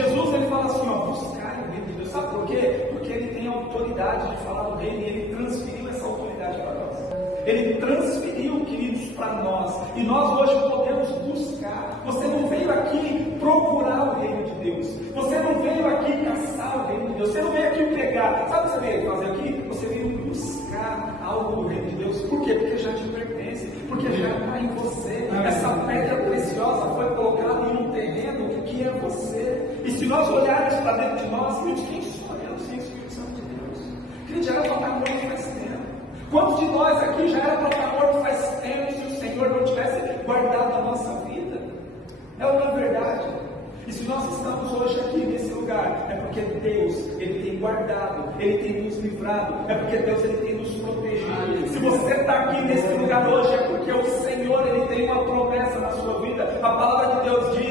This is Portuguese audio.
Jesus, ele fala assim, ó, buscar o reino de Deus. Sabe por quê? Porque ele tem autoridade de falar do reino e ele transferiu essa autoridade para nós. Ele transferiu, queridos, para nós. E nós hoje podemos buscar. Você não veio aqui procurar o reino de Deus. Você não veio aqui caçar o reino de Deus. Você não veio aqui pegar. Sabe o que você veio fazer aqui? Você veio buscar algo do reino de Deus. Por quê? Porque já te pertence. Porque já está em você. Essa pedra preciosa foi colocada em um terreno que é você. E se nós olharmos para dentro de nós, queridos, quem sou eu sem o Espírito Santo de Deus? Queridos, já era para estar morto faz tempo. Quantos de nós aqui já era para estar morto faz tempo se o Senhor não tivesse guardado a nossa vida? É ou não é verdade? E se nós estamos hoje aqui nesse lugar, é porque Deus, Ele tem guardado, Ele tem nos livrado, é porque Deus, Ele tem nos protegido. Se você está aqui nesse lugar hoje, é porque o Senhor, Ele tem uma promessa na sua vida. A palavra de Deus diz